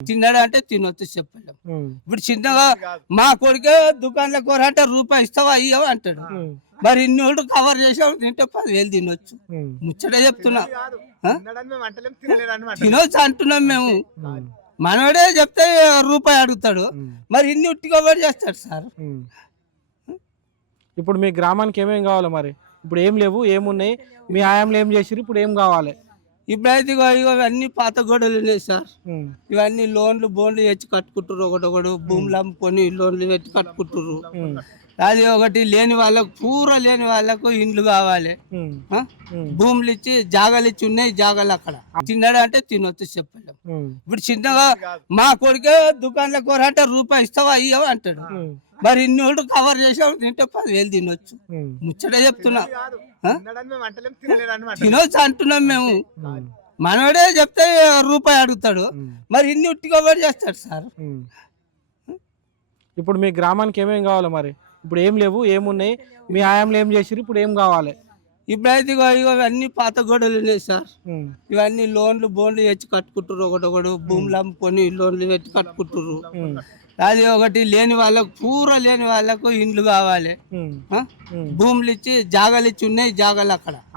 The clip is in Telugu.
తిన్నాడు అంటే తినొచ్చు చెప్పలేం. ఉమ్, ఇప్పుడు చిన్నగా మా కొడుకే దుకాణంలో కూరంటే రూపాయి ఇస్తావా ఇయ్యవు అంటాడు. ఉమ్, మరి ఇన్ని కవర్ చేసావు తింటే 10,000 తినొచ్చు. ఉమ్, ముచ్చట చెప్తున్నా. ఆ? తినడని మేము అంటలేం, తినలేదని అంటున్నాం. తినొచ్చు అంటున్నాం మేము. ఉమ్, మనోడే చెప్తే రూపాయి అడుగుతాడు. ఉమ్, మరి ఇన్ని కవర్ చేస్తాడు సార్. ఉమ్. ఇప్పుడు మీ గ్రామానికి ఏమేం కావాలి మరి? ఇప్పుడు ఏం లేవు, ఏమున్నాయి? మీ ఆయాంలో ఏం చేసిరు? ఇప్పుడు ఏం కావాలి? ఇప్పుడైతే ఇగో ఇవన్నీ పాత గొడవలు ఉన్నాయి సార్. ఉమ్, ఇవన్నీ లోన్లు బోన్లు తెచ్చి కట్టుకుంటారు. ఒకటొకడు భూములు అమ్ముకొని లోన్లు పెట్టి కట్టుకుంటారు. ఉమ్, అది ఒకటి లేని వాళ్ళకు పూర లేని వాళ్ళకు ఇండ్లు కావాలి. ఉమ్, ఆ? ఉమ్, భూములు ఇచ్చి జాగాలు ఇచ్చి ఉన్నాయి జాగాలు అక్కడ తిన్నాడు అంటే తినొచ్చు చెప్పలేం. ఉమ్, ఇప్పుడు చిన్నగా మా కొడుకే దుకాణంలో కూరంటే రూపాయి ఇస్తావా ఇయ్యవు అంటాడు. ఉమ్, మరి ఇన్ని కవర్ చేసావు తింటే 10,000 తినొచ్చు. ఉమ్, ముచ్చట చెప్తున్నా. ఆ? తినడని మేము అంటలేం, తినలేదని అంటున్నాం. తినొచ్చు అంటున్నాం మేము. ఉమ్, మనోడే చెప్తే రూపాయి అడుగుతాడు. ఉమ్, మరి ఇన్ని కవర్ చేస్తాడు సార్. ఉమ్. ఇప్పుడు మీ గ్రామానికి ఏమేం కావాలి మరి? ఇప్పుడు ఏం లేవు, ఏమున్నాయి? మీ ఆయాంలో ఏం చేసిరు? ఇప్పుడు ఏం కావాలి? ఇప్పుడైతే ఇగో ఇవన్నీ పాత గొడవలు ఉన్నాయి సార్. ఉమ్, ఇవన్నీ లోన్లు బోన్లు తెచ్చి కట్టుకుంటారు. ఒకటొకడు భూములు అమ్ముకొని లోన్లు పెట్టి కట్టుకుంటారు. ఉమ్, అది ఒకటి లేని వాళ్ళకు పూర లేని వాళ్ళకు ఇండ్లు కావాలి. ఉమ్, ఆ? ఉమ్. భూములు ఇచ్చి జాగాలు ఇచ్చి ఉన్నాయి జాగాలు అక్కడ